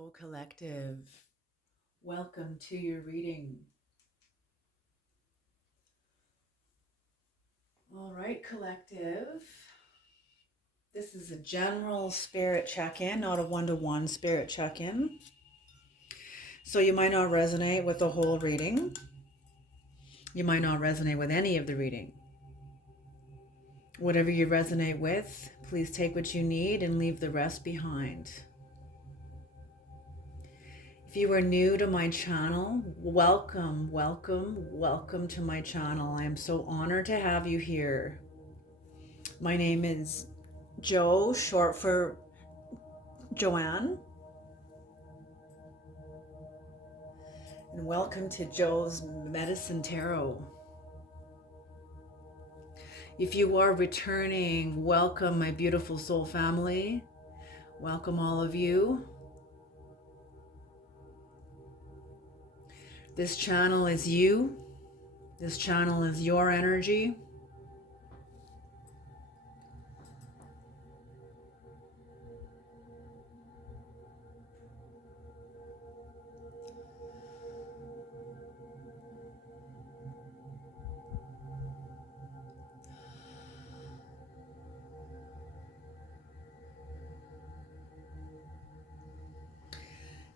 Hello, collective. Welcome to your reading. All right, collective. This is a general spirit check-in, not a one-to-one spirit check-in. So you might not resonate with the whole reading. You might not resonate with any of the reading. Whatever you resonate with, please take what you need and leave the rest behind. If you are new to my channel, welcome to my channel. I am so honored to have you here. My name is Jo, short for Joanne. And welcome to Jo's Medicine Tarot. If you are returning, welcome my beautiful soul family. Welcome all of you. This channel is you. This channel is your energy.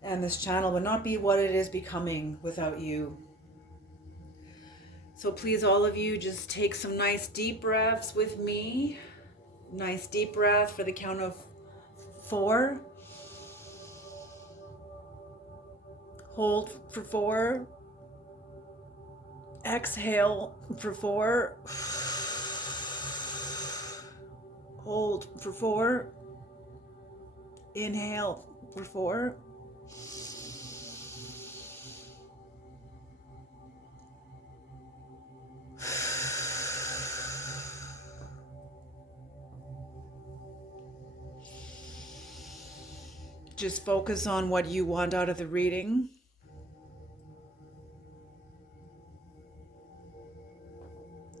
And this channel would not be what it is becoming without you. So please, all of you, just take some nice deep breaths with me. Nice deep breath for the count of 4. Hold for 4. Exhale for 4. Hold for 4. Inhale for 4. Just focus on what you want out of the reading.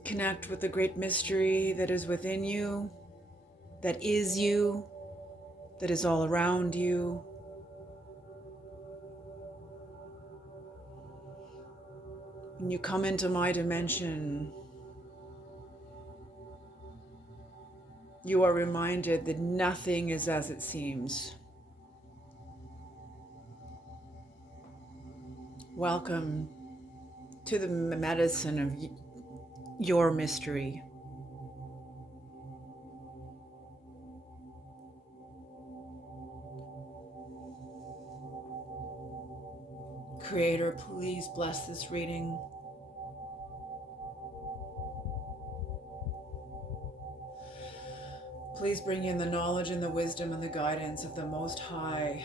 Connect with the great mystery that is within you, that is you, that is all around you. When you come into my dimension, you are reminded that nothing is as it seems. Welcome to the medicine of your mystery. Creator, please bless this reading. Please bring in the knowledge and the wisdom and the guidance of the Most High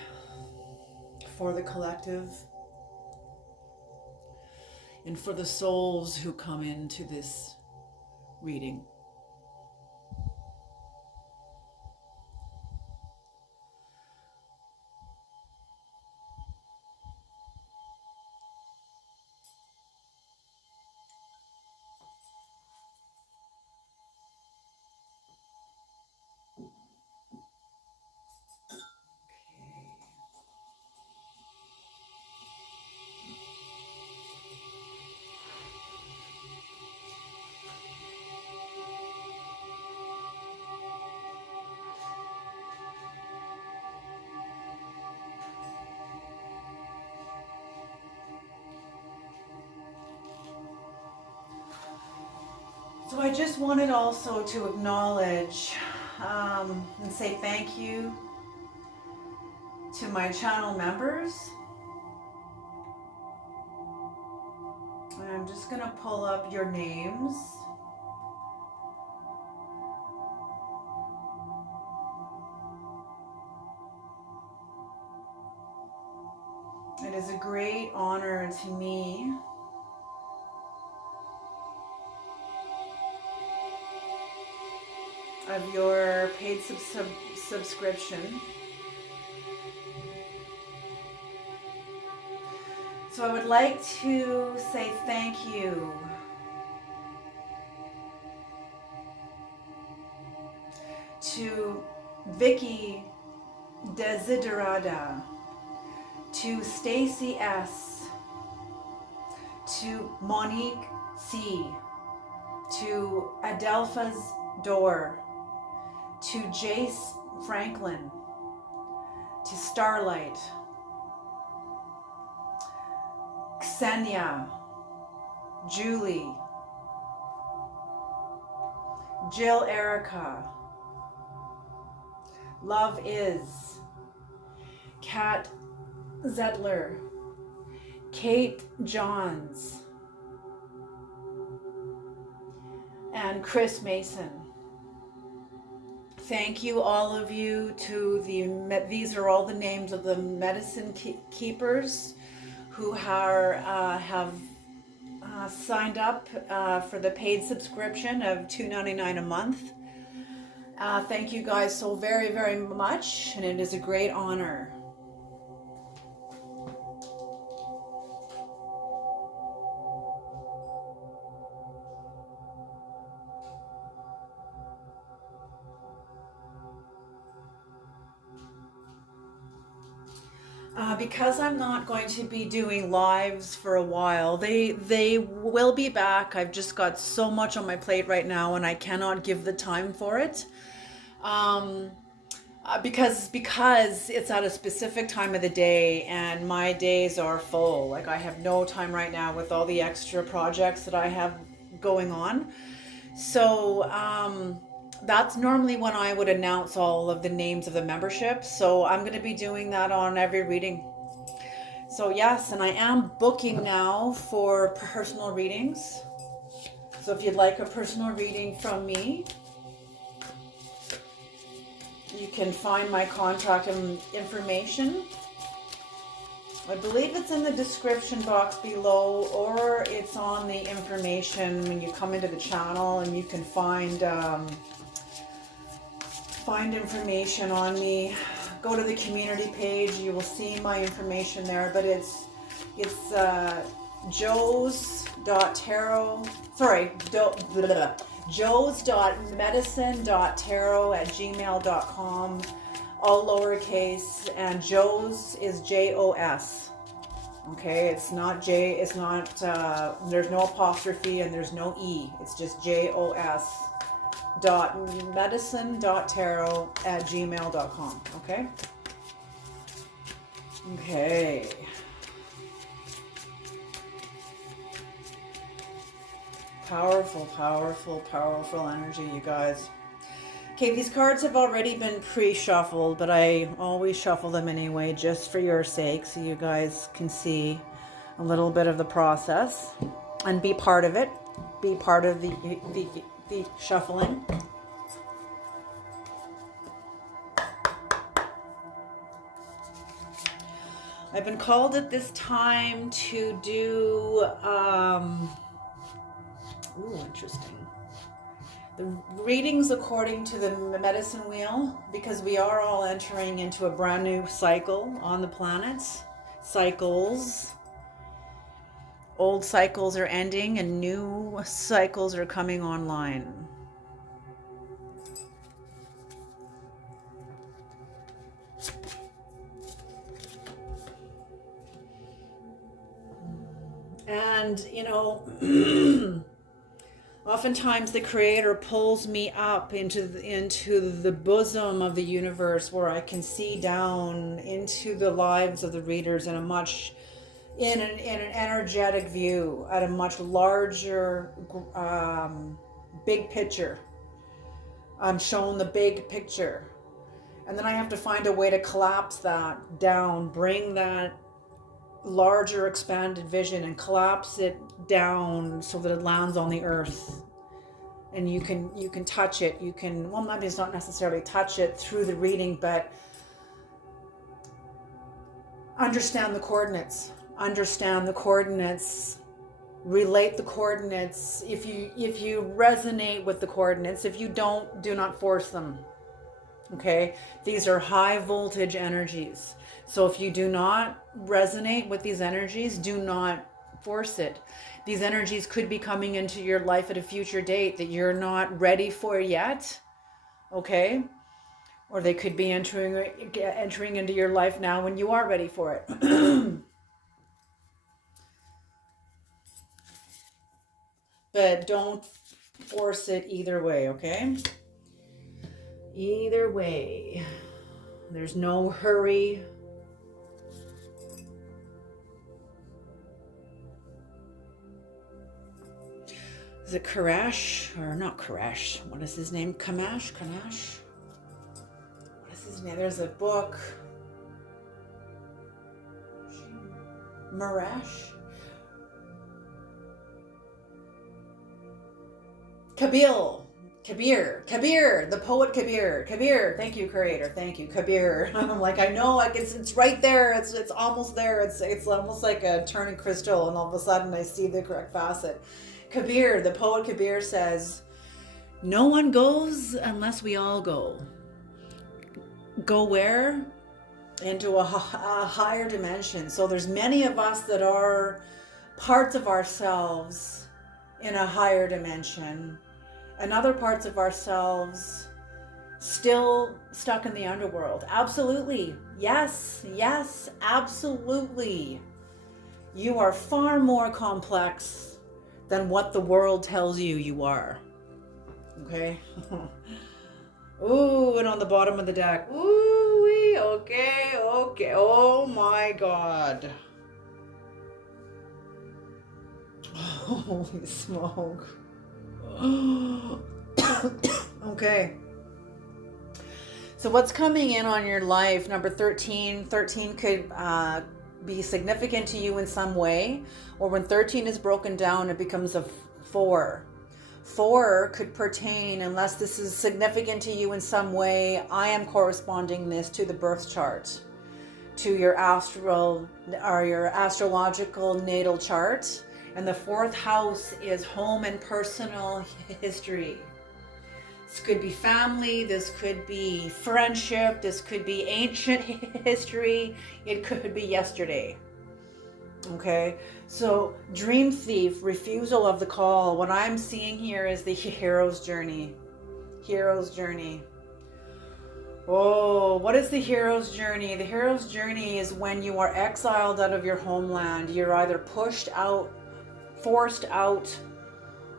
for the collective and for the souls who come into this reading. So I just wanted also to acknowledge and say thank you to my channel members. And I'm just going to pull up your names. It is a great honor to me of your paid subscription. So I would like to say thank you to Vicky Desiderada, to Stacy S, to Monique C, to Adelpha's Door, to Jace Franklin, to Starlight, Ksenia, Julie, Jill Erica, Love Is, Kat Zedler, Kate Johns, and Chris Mason. Thank you, all of you, to these are all the names of the medicine keepers who have signed up for the paid subscription of $2.99 a month. Thank you guys so very, very much, and it is a great honor. Because I'm not going to be doing lives for a while, they will be back. I've just got so much on my plate right now, and I cannot give the time for it. Because it's at a specific time of the day, and my days are full. Like, I have no time right now with all the extra projects that I have going on. So that's normally when I would announce all of the names of the membership. So I'm going to be doing that on every reading. So yes, and I am booking now for personal readings. So if you'd like a personal reading from me, you can find my contact information. I believe it's in the description box below, or it's on the information when you come into the channel, and you can find information on me. Go to the community page, you will see my information there, but it's joes.medicine.tarot@gmail.com, all lowercase, and Joes is Jos. Okay, it's not J, it's not, there's no apostrophe and there's no E, it's just jos.medicine.tarot@gmail.com. Okay? Okay. Powerful, powerful, powerful energy, you guys. Okay, these cards have already been pre-shuffled, but I always shuffle them anyway, just for your sake, so you guys can see a little bit of the process and be part of it. Be part of the shuffling. I've been called at this time to do interesting. The readings according to the medicine wheel, because we are all entering into a brand new cycle on the planets. Cycles. Old cycles are ending and new cycles are coming online. And, you know, oftentimes the Creator pulls me up into the bosom of the universe, where I can see down into the lives of the readers in an energetic view, at a much larger, big picture. I'm shown the big picture. And then I have to find a way to collapse that down, bring that larger expanded vision and collapse it down so that it lands on the earth. And you can touch it. You can, well, maybe it's not necessarily touch it through the reading, but understand the coordinates. Understand the coordinates. Relate the coordinates. If you resonate with the coordinates, if you don't, do not force them. Okay? These are high voltage energies. So if you do not resonate with these energies, do not force it. These energies could be coming into your life at a future date that you're not ready for yet. Okay? Or they could be entering into your life now when you are ready for it. But don't force it either way, okay? Either way. There's no hurry. Is it Karash? Or not Karash? What is his name? Kamash? Kanash? What is his name? There's a book. Marash? Kabir, the poet Kabir, thank you, creator, thank you, Kabir. I'm like, I know, it's right there, it's almost there, it's almost like a turning crystal, and all of a sudden I see the correct facet. Kabir, the poet Kabir says, no one goes unless we all go. Go where? Into a higher dimension. So there's many of us that are parts of ourselves in a higher dimension, and other parts of ourselves still stuck in the underworld. Absolutely. Yes, absolutely. You are far more complex than what the world tells you you are. Okay? Ooh, and on the bottom of the deck. Ooh, okay. Oh my God. Holy smoke. Okay. So what's coming in on your life? Number 13. 13 could be significant to you in some way. Or when 13 is broken down, it becomes a 4. 4 could pertain, unless this is significant to you in some way, I am corresponding this to the birth chart, to your astral or your astrological natal chart. And the 4th house is home and personal history. This could be family, this could be friendship, this could be ancient history, it could be yesterday. Okay, so dream thief, refusal of the call. What I'm seeing here is the hero's journey. Hero's journey. Oh, what is the hero's journey? The hero's journey is when you are exiled out of your homeland. You're either pushed out, forced out,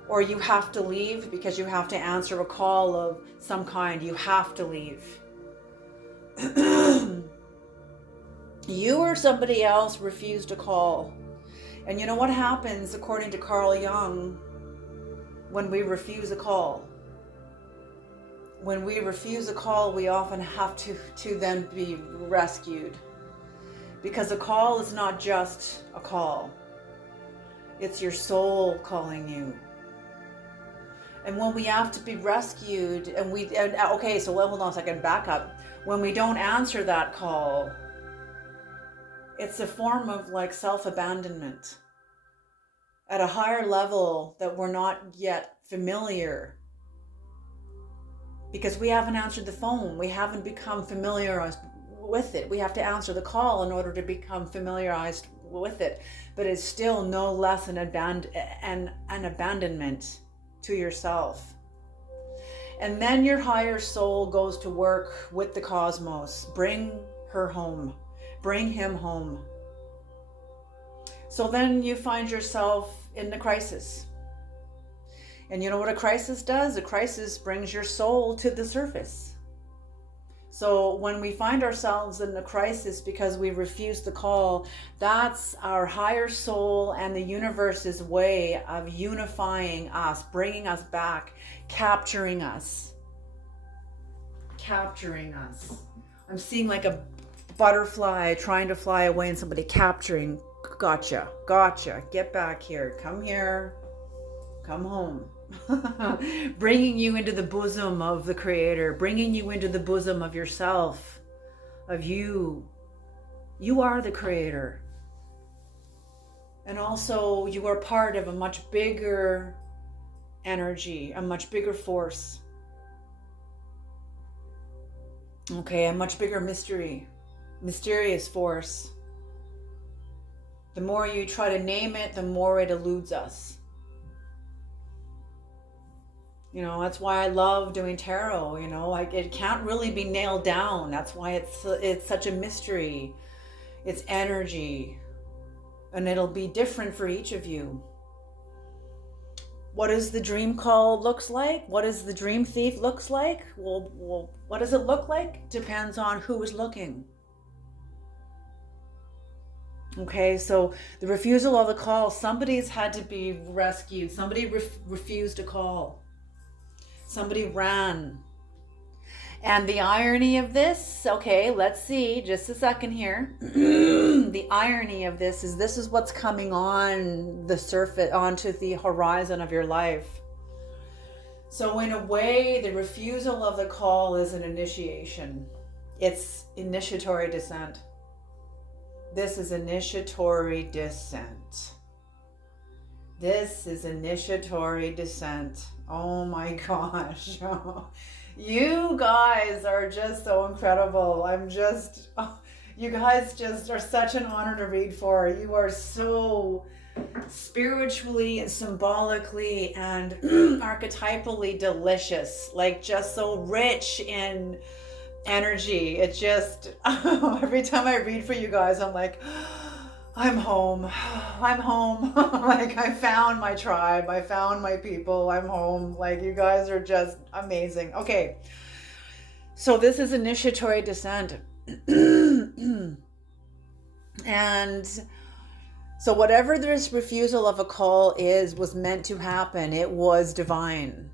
or you have to leave because you have to answer a call of some kind. You have to leave. You or somebody else refused a call. And you know what happens, according to Carl Jung, when we refuse a call? When we refuse a call, we often have to then be rescued. Because a call is not just a call. It's your soul calling you. And when we have to be rescued, okay, so hold on a second, back up. When we don't answer that call, it's a form of like self-abandonment at a higher level that we're not yet familiar, because we haven't answered the phone. We haven't become familiarized with it. We have to answer the call in order to become familiarized with it. But it's still no less an abandonment to yourself. And then your higher soul goes to work with the cosmos. Bring her home. Bring him home. So then you find yourself in the crisis. And you know what a crisis does? A crisis brings your soul to the surface. So when we find ourselves in the crisis because we refuse the call, that's our higher soul and the universe's way of unifying us, bringing us back, capturing us. Capturing us. I'm seeing like a butterfly trying to fly away and somebody capturing. Gotcha, get back here, come home. Bringing you into the bosom of the creator, bringing you into the bosom of yourself, of you. You are the creator. And also you are part of a much bigger energy, a much bigger force. Okay, a much bigger mysterious force. The more you try to name it, the more it eludes us. You know, that's why I love doing tarot. You know, like it can't really be nailed down. That's why it's such a mystery. It's energy, and it'll be different for each of you. What does the dream call looks like? What does the dream thief looks like? Well, what does it look like? Depends on who is looking. Okay, so the refusal of the call, somebody's had to be rescued. Somebody refused a call. Somebody ran. And the irony of this, okay, let's see, just a second here. The irony of this is what's coming on the surface, onto the horizon of your life. So in a way, the refusal of the call is an initiation. It's initiatory descent. This is initiatory descent. This is initiatory descent. Oh my gosh. You guys are just so incredible. You guys just are such an honor to read for. You are so spiritually and symbolically and archetypally delicious. Like just so rich in energy. It just, every time I read for you guys, I'm like, I'm home. I'm home. Like I found my tribe. I found my people. I'm home. Like you guys are just amazing. Okay. So this is initiatory descent. And so whatever this refusal of a call was meant to happen. It was divine.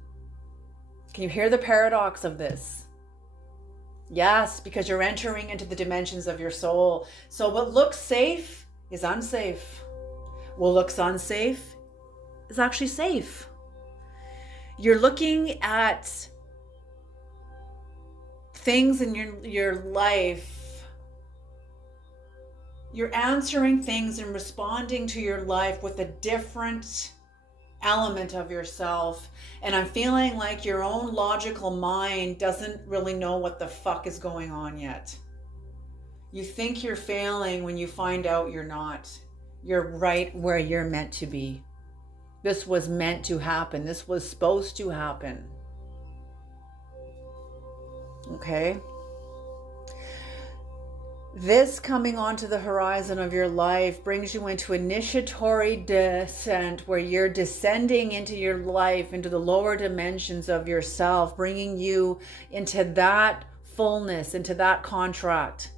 Can you hear the paradox of this? Yes, because you're entering into the dimensions of your soul. So what looks safe is unsafe. What looks unsafe is actually safe. You're looking at things in your life. You're answering things and responding to your life with a different element of yourself. And I'm feeling like your own logical mind doesn't really know what the fuck is going on yet. You think you're failing when you find out you're not. You're right where you're meant to be. This was meant to happen. This was supposed to happen. Okay? This coming onto the horizon of your life brings you into initiatory descent, where you're descending into your life, into the lower dimensions of yourself, bringing you into that fullness, into that contract,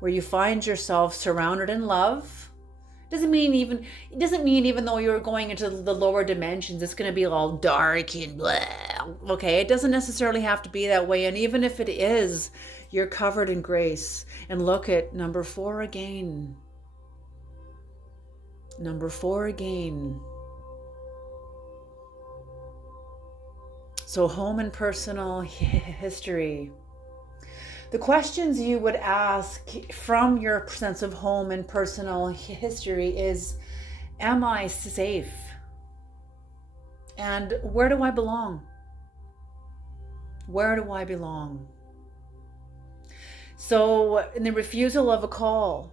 where you find yourself surrounded in love. It doesn't mean even though you're going into the lower dimensions, it's going to be all dark and blah. Okay, it doesn't necessarily have to be that way. And even if it is, you're covered in grace. And look at number 4 again. Number 4 again. So home and personal history. The questions you would ask from your sense of home and personal history is, am I safe? And where do I belong? Where do I belong? So in the refusal of a call,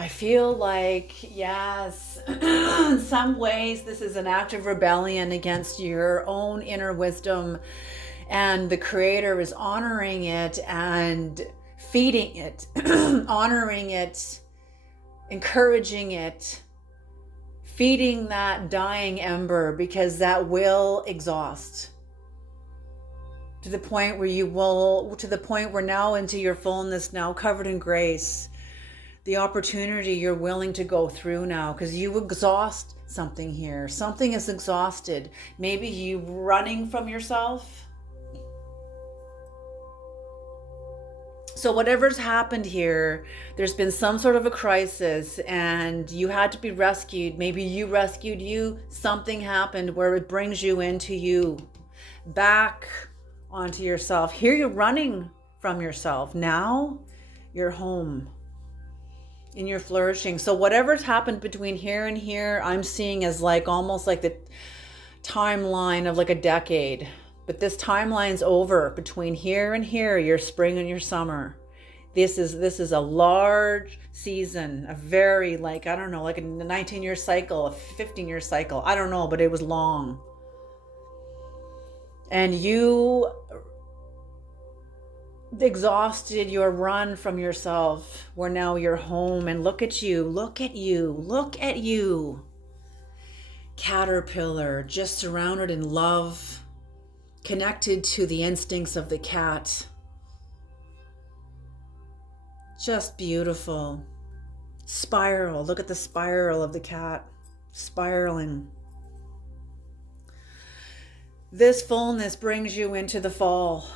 I feel like, yes, in some ways, this is an act of rebellion against your own inner wisdom, and the Creator is honoring it and feeding it, honoring it, encouraging it, feeding that dying ember, because that will exhaust to the point where now into your fullness, now covered in grace, the opportunity you're willing to go through now, because you exhaust something here. Something is exhausted. Maybe you running from yourself. So whatever's happened here, there's been some sort of a crisis and you had to be rescued. Maybe you rescued you. Something happened where it brings you into you, back onto yourself. Here you're running from yourself. Now you're home. In your flourishing. So whatever's happened between here and here, I'm seeing as like almost like the timeline of like a decade. But this timeline's over. Between here and here, your spring and your summer. This is a large season, a very, like, I don't know, like a 19-year cycle, a 15-year cycle. I don't know, but it was long. And you exhausted your run from yourself, where now you're home, and look at you, look at you, look at you. Caterpillar, just surrounded in love, connected to the instincts of the cat. Just beautiful. Spiral, look at the spiral of the cat, spiraling. This fullness brings you into the fall.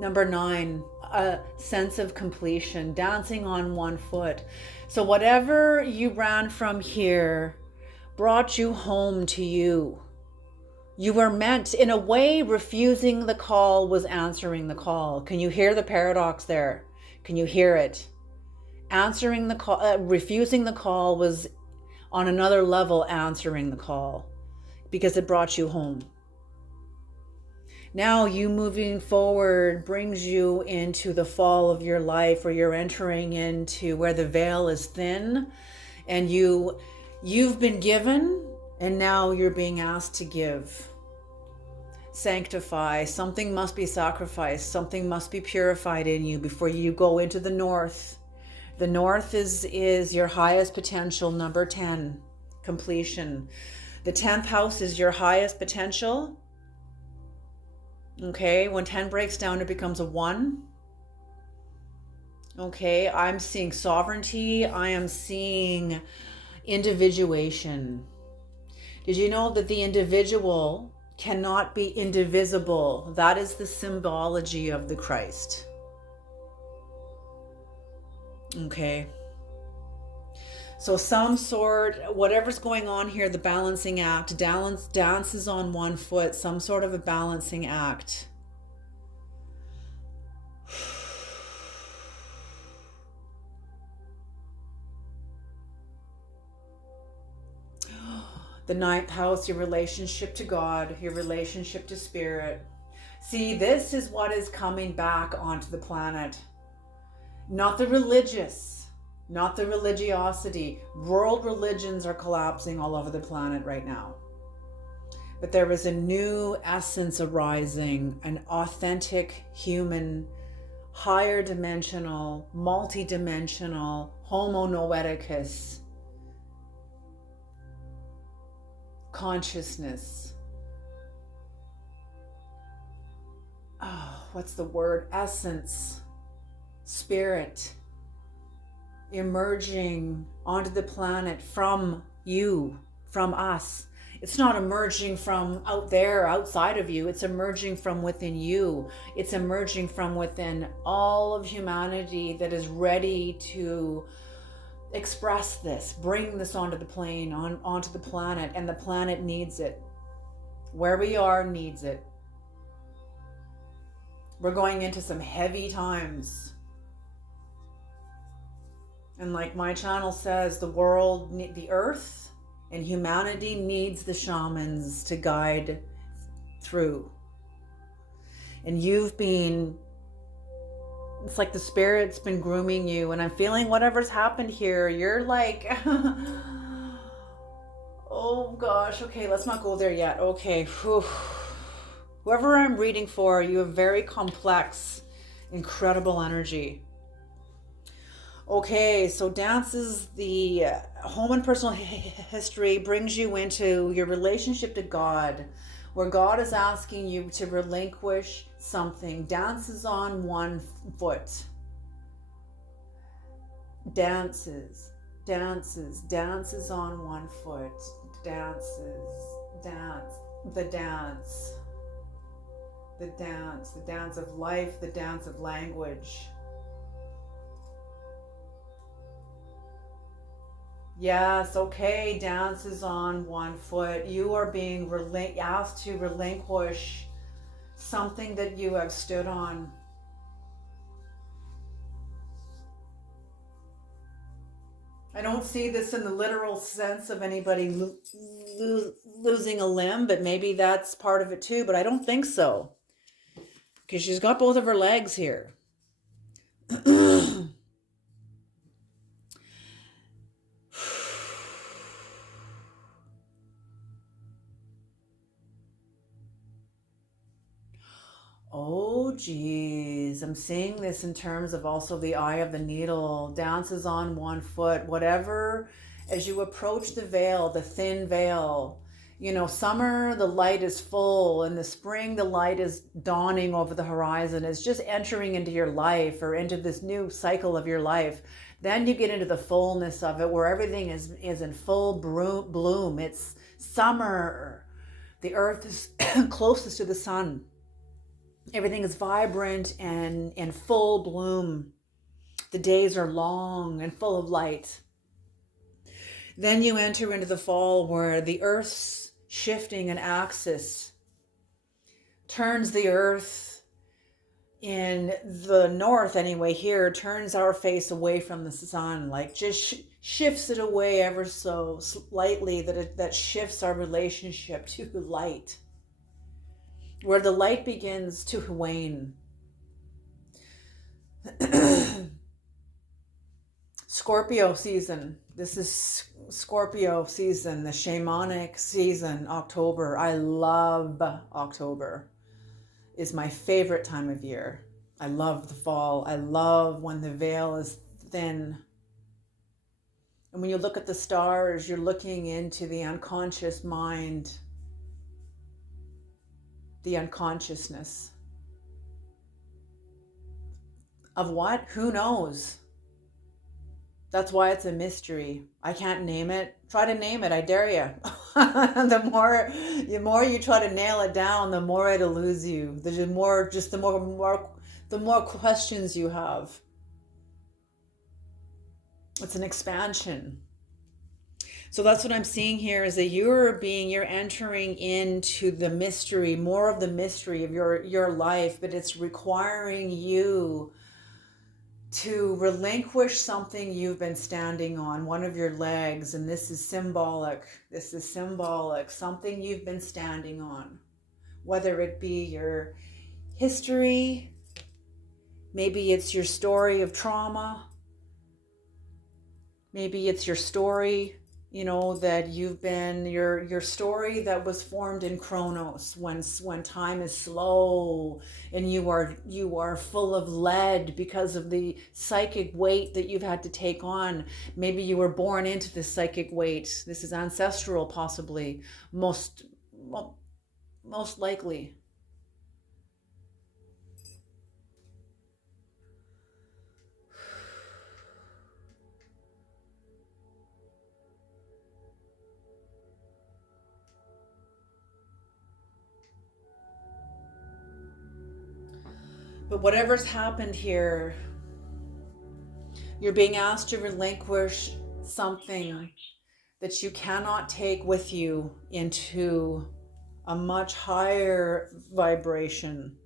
Number 9, a sense of completion, dancing on one foot. So whatever you ran from here brought you home to you. You were meant, in a way, refusing the call was answering the call. Can you hear the paradox there? Can you hear it? Answering the call, refusing the call was on another level answering the call, because it brought you home. Now you moving forward brings you into the fall of your life, where you're entering into where the veil is thin, and you've been given, and now you're being asked to give. Sanctify. Something must be sacrificed. Something must be purified in you before you go into the north. The north is your highest potential, number 10, completion. The 10th house is your highest potential. Okay, when 10 breaks down, it becomes a 1. Okay, I'm seeing sovereignty. I am seeing individuation. Did you know that the individual cannot be indivisible? That is the symbology of the Christ. Okay. So some sort, whatever's going on here, the balancing act, dances on one foot, some sort of a balancing act. The 9th house, your relationship to God, your relationship to spirit. See, this is what is coming back onto the planet. Not the religious, not the religiosity. World religions are collapsing all over the planet right now. But there is a new essence arising, an authentic human, higher dimensional, multi-dimensional, homo noeticus consciousness. Oh, what's the word? Essence. Spirit emerging onto the planet from you, from us. It's not emerging from out there, outside of you. It's emerging from within you. It's emerging from within all of humanity that is ready to express this, bring this onto the plane, onto the planet, and the planet needs it. Where we are needs it. We're going into some heavy times. And like my channel says, the world, the earth and humanity needs the shamans to guide through. And it's like the spirit's been grooming you, and I'm feeling whatever's happened here, you're like, oh gosh, okay, let's not go there yet. Okay, whew. Whoever I'm reading for, you have very complex, incredible energy. Okay, so dance is the home and personal history, brings you into your relationship to God, where God is asking you to relinquish something. Dances on one foot. Dances on one foot. Dance. The dance of life, the dance of language. Yes, okay, dances on one foot. You are being asked to relinquish something that you have stood on. I don't see this in the literal sense of anybody losing a limb, but maybe that's part of it too, but I don't think so. Because she's got both of her legs here. Oh, geez. I'm seeing this in terms of also the eye of the needle, dances on one foot, whatever, as you approach the veil, the thin veil. Summer, the light is full. In the spring, the light is dawning over the horizon. It's just entering into your life or into this new cycle of your life. Then you get into the fullness of it where everything is in full bloom. It's summer. The earth is closest to the sun. Everything is vibrant and in full bloom. The days are long and full of light. Then you enter into the fall where the earth's shifting an axis turns the earth in the north anyway here, turns our face away from the sun, like just shifts it away ever so slightly, that shifts our relationship to light, where the light begins to wane. Scorpio season. This is Scorpio season, the shamanic season, October. I love October. Is my favorite time of year. I love the fall. I love when the veil is thin. And when you look at the stars, you're looking into the unconscious mind, the unconsciousness of what? Who knows? That's why it's a mystery. I can't name it. Try to name it. I dare you. The more you try to nail it down, the more it'll lose you. The more questions you have. It's an expansion. So that's what I'm seeing here, is that you're entering into the mystery, more of the mystery of your life, but it's requiring you to relinquish something you've been standing on, one of your legs, and this is symbolic. Something you've been standing on, whether it be your history, maybe it's your story of trauma, maybe it's your story, that you've been, your story that was formed in Chronos, when time is slow and you are full of lead because of the psychic weight that you've had to take on. Maybe you were born into this psychic weight. This is ancestral, possibly, most likely. But whatever's happened here, you're being asked to relinquish something that you cannot take with you into a much higher vibration.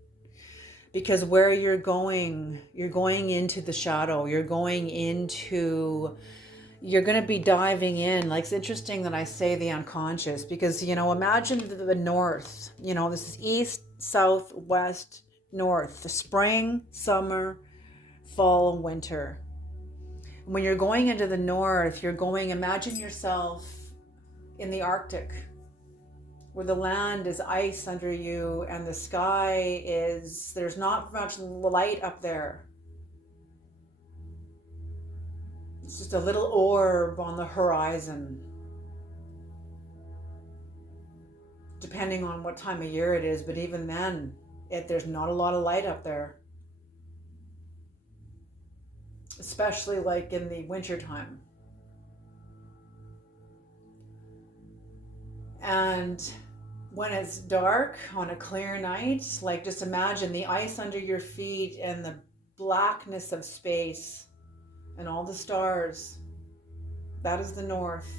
Because where you're going into the shadow. You're going to be diving in. Like, it's interesting that I say the unconscious, because, imagine the north, this is east, south, west, north, the spring, summer, fall, winter. When you're going into the north, imagine yourself in the Arctic, where the land is ice under you and the sky there's not much light up there. It's just a little orb on the horizon. Depending on what time of year it is, but even then, there's not a lot of light up there. Especially like in the winter time. And when it's dark on a clear night, like, just imagine the ice under your feet and the blackness of space and all the stars. That is the north.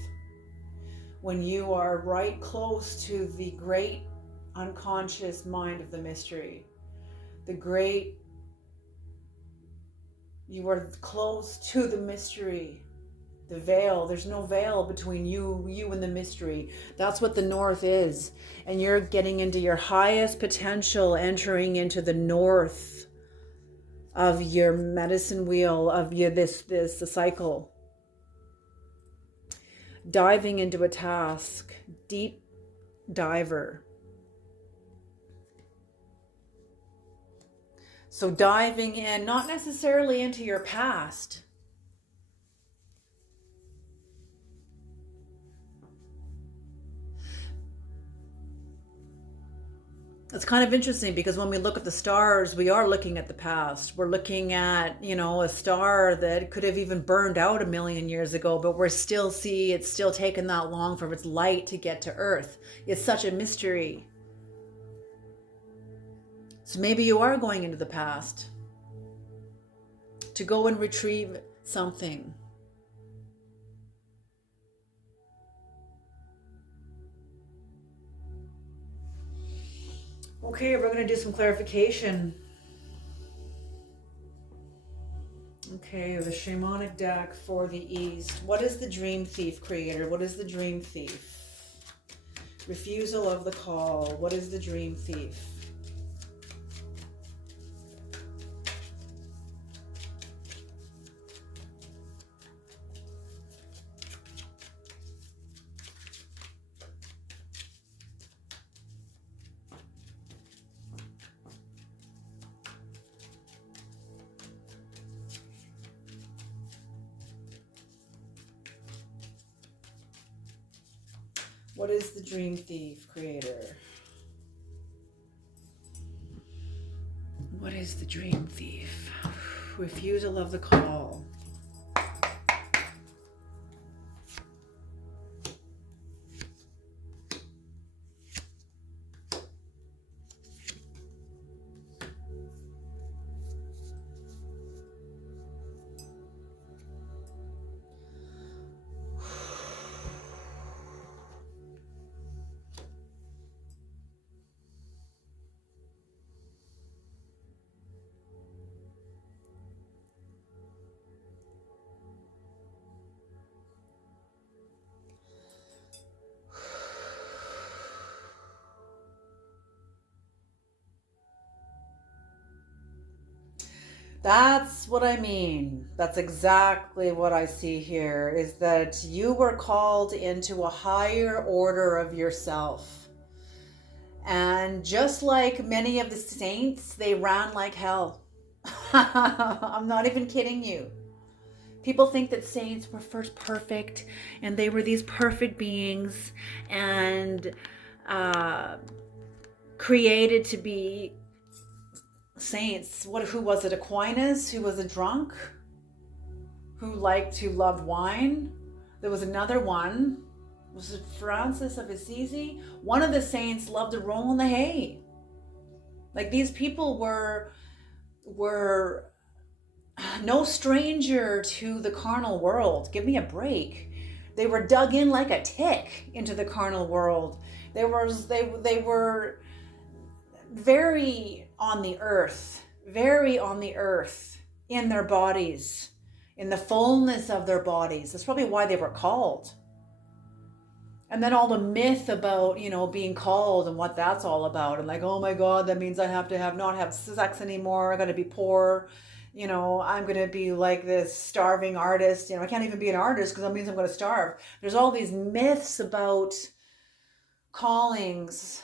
When you are right close to the great unconscious mind of the mystery, you are close to the mystery, the veil. There's no veil between you and the mystery. That's what the north is. And you're getting into your highest potential, entering into the north. of your medicine wheel, of your the cycle. Diving into a task, deep diver. So diving in, not necessarily into your past. It's kind of interesting because when we look at the stars, we are looking at the past. We're looking at, a star that could have even burned out 1,000,000 years ago, but we're still it's still taken that long for its light to get to Earth. It's such a mystery. So maybe you are going into the past to go and retrieve something. Okay, we're going to do some clarification. Okay, the shamanic deck for the East. What is the dream thief, creator? What is the dream thief? Refusal of the call. What is the dream thief? What is the dream thief, creator? What is the dream thief? Refusal of the call. That's what I mean. That's exactly what I see here, is that you were called into a higher order of yourself. And just like many of the saints, they ran like hell. I'm not even kidding you. People think that saints were first perfect and they were these perfect beings and created to be saints. Who was it? Aquinas, who was a drunk, who loved wine. There was another one. Was it Francis of Assisi? One of the saints loved to roll in the hay. Like, these people were no stranger to the carnal world. Give me a break. They were dug in like a tick into the carnal world. They were very on the earth in their bodies, in the fullness of their bodies. That's probably why they were called. And then all the myth about, being called and what that's all about. And like, oh my God, that means I have to not have sex anymore. I got to be poor. I'm going to be like this starving artist. I can't even be an artist because that means I'm going to starve. There's all these myths about callings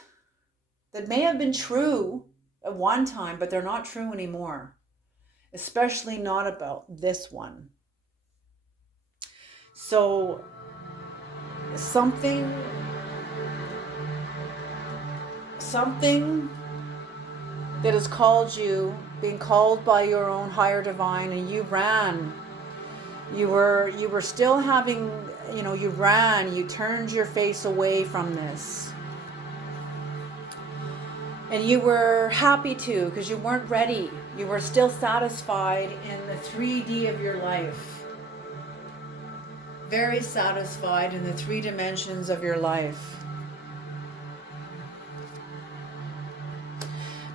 that may have been true at one time, but they're not true anymore. Especially not about this one. So something that has called you, being called by your own higher divine, and you ran. You were still having, you ran, you turned your face away from this. And you were happy to, because you weren't ready. You were still satisfied in the 3D of your life. Very satisfied in the 3 dimensions of your life.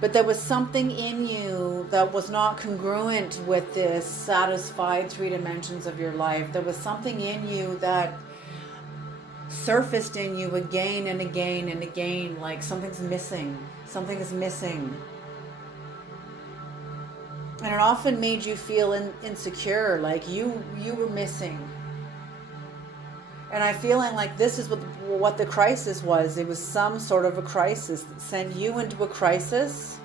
But there was something in you that was not congruent with this satisfied 3 dimensions of your life. There was something in you that surfaced in you again and again and again, like something's missing. Something is missing. And it often made you feel insecure, like you were missing. And I'm feeling like this is what the crisis was. It was some sort of a crisis that sent you into a crisis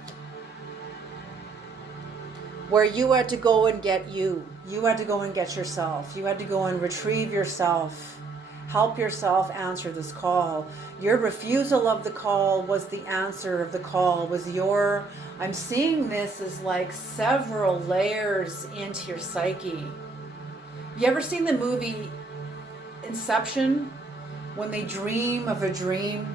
where you had to go and get you. You had to go and get yourself. You had to go and retrieve yourself. Help yourself answer this call. Your refusal of the call was the answer of the call, was your... I'm seeing this as like several layers into your psyche. You ever seen the movie Inception? When they dream of a dream,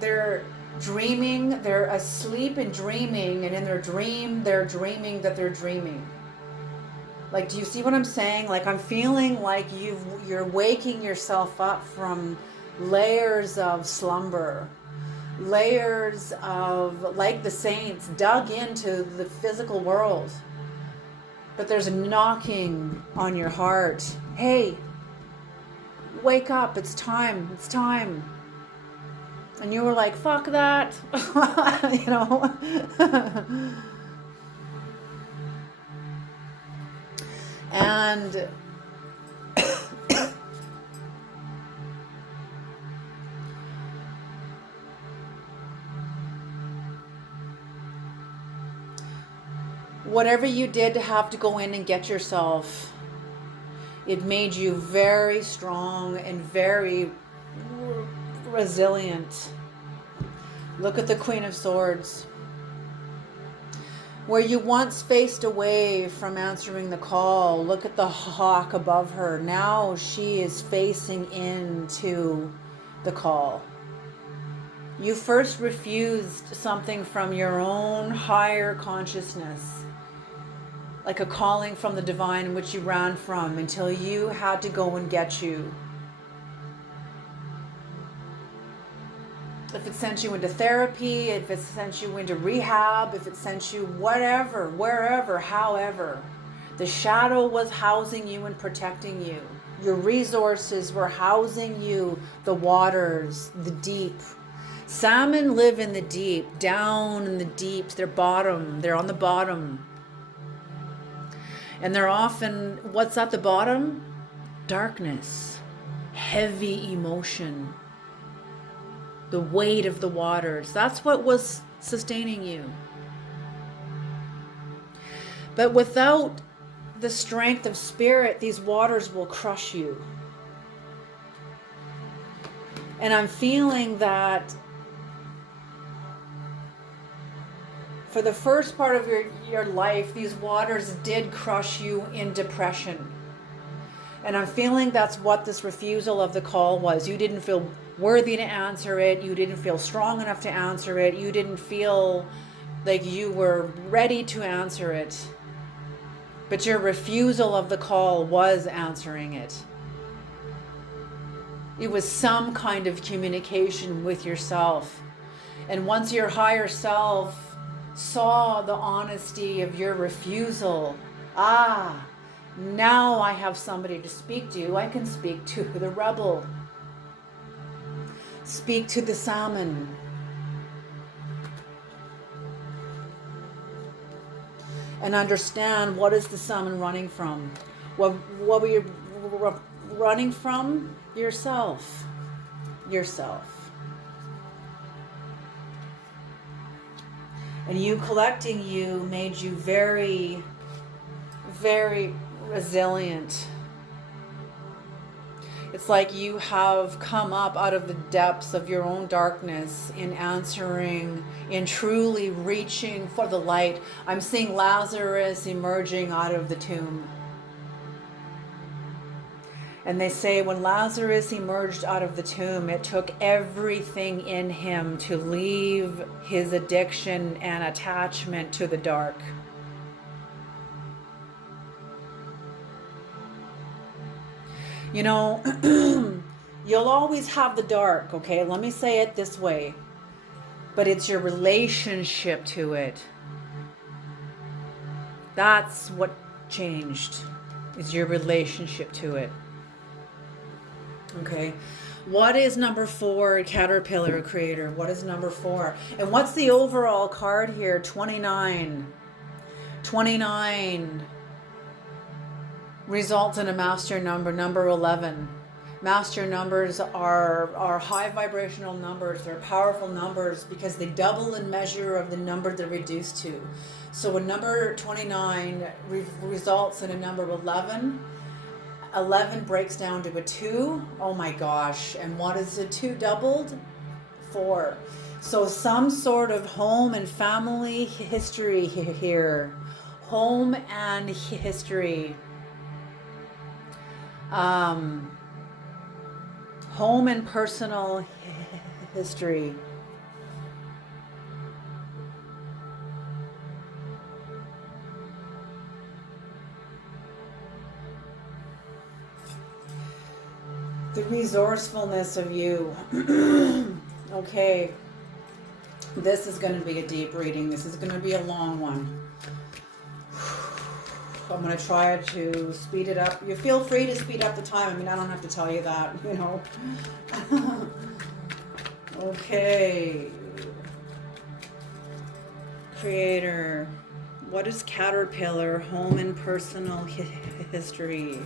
they're dreaming, they're asleep and dreaming, and in their dream, they're dreaming that they're dreaming. Like, do you see what I'm saying? Like, I'm feeling like you're waking yourself up from layers of slumber, layers of, like the saints, dug into the physical world. But there's a knocking on your heart. Hey, wake up, it's time, it's time. And you were like, fuck that, you know. And whatever you did to have to go in and get yourself, it made you very strong and very resilient. Look at the Queen of Swords. Where you once faced away from answering the call, look at the hawk above her. Now she is facing into the call. You first refused something from your own higher consciousness, like a calling from the divine which you ran from until you had to go and get you. If it sent you into therapy, if it sent you into rehab, if it sent you whatever, wherever, however, the shadow was housing you and protecting you. Your resources were housing you, the waters, the deep. Salmon live in the deep, down in the deep. They're on the bottom. And they're often, what's at the bottom? Darkness, heavy emotion. The weight of the waters. That's what was sustaining you. But without the strength of spirit, these waters will crush you. And I'm feeling that for the first part of your life, these waters did crush you in depression. And I'm feeling that's what this refusal of the call was. You didn't feel worthy to answer it. You didn't feel strong enough to answer it. You didn't feel like you were ready to answer it. But your refusal of the call was answering it. It was some kind of communication with yourself. And once your higher self saw the honesty of your refusal, now I have somebody to speak to. I can speak to the rebel. Speak to the salmon. And understand, what is the salmon running from? What were you running from? Yourself. Yourself. And you collecting you made you very, very resilient. It's like you have come up out of the depths of your own darkness in answering, in truly reaching for the light. I'm seeing Lazarus emerging out of the tomb. And they say when Lazarus emerged out of the tomb, it took everything in him to leave his addiction and attachment to the dark. You know, you'll always have the dark, okay? Let me say it this way. But it's your relationship to it. That's what changed, is your relationship to it. Okay. What is number 4, Caterpillar Creator? What is number 4? And what's the overall card here? 29. 29 results in a master number, number 11. Master numbers are high vibrational numbers. They're powerful numbers because they double in measure of the number they're reduced to. So a number 29 results in a number 11. 11 breaks down to a 2. Oh my gosh. And what is a 2 doubled? 4. So some sort of home and family history here. Home and history. Home and personal history. The resourcefulness of you. Okay. This is going to be a deep reading. This is going to be a long one. I'm going to try to speed it up. You feel free to speed up the time. I mean, I don't have to tell you that, you know. Okay. Creator. What is Caterpillar? Home and personal history.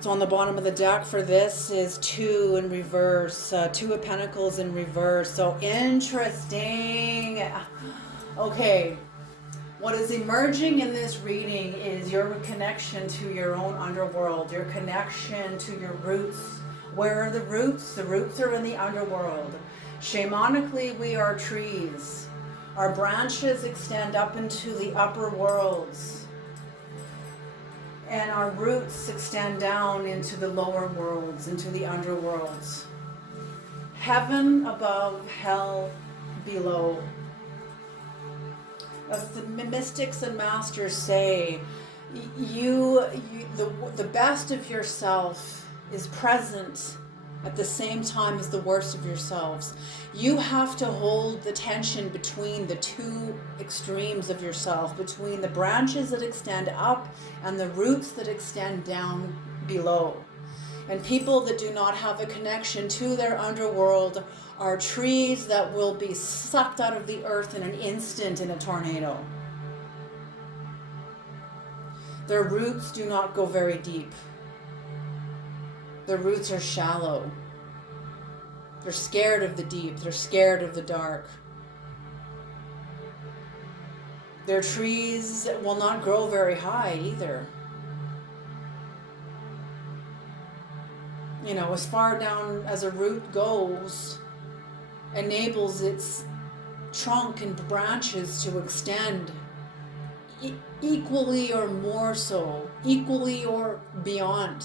So on the bottom of the deck for this is 2 in reverse, 2 of Pentacles in reverse. So interesting. Okay. What is emerging in this reading is your connection to your own underworld, your connection to your roots. Where are the roots? The roots are in the underworld. Shamanically, we are trees. Our branches extend up into the upper worlds. And our roots extend down into the lower worlds, into the underworlds. Heaven above, hell below. As the mystics and masters say, the best of yourself is present at the same time as the worst of yourselves. You have to hold the tension between the two extremes of yourself, between the branches that extend up and the roots that extend down below. And people that do not have a connection to their underworld are trees that will be sucked out of the earth in an instant in a tornado. Their roots do not go very deep. Their roots are shallow. They're scared of the deep. They're scared of the dark. Their trees will not grow very high either. You know, as far down as a root goes, enables its trunk and branches to extend equally or more so, equally or beyond.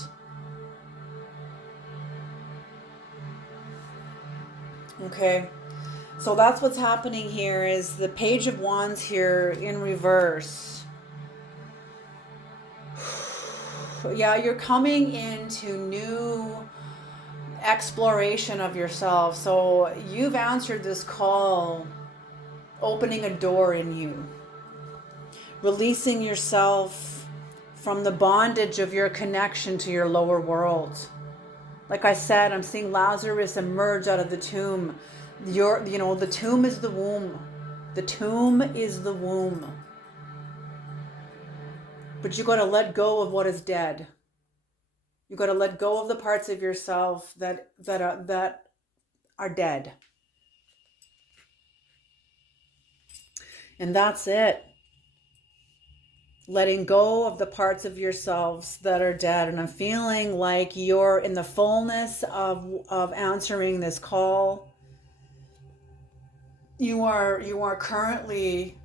Okay, so that's what's happening here is the Page of Wands here in reverse. Yeah, you're coming into new exploration of yourself. So you've answered this call, opening a door in you, releasing yourself from the bondage of your connection to your lower world. Like I said, I'm seeing Lazarus emerge out of the tomb. The tomb is the womb. The tomb is the womb. But you got to let go of what is dead. You got to let go of the parts of yourself that are dead. And that's it. Letting go of the parts of yourselves that are dead. And I'm feeling like you're in the fullness of answering this call. You are currently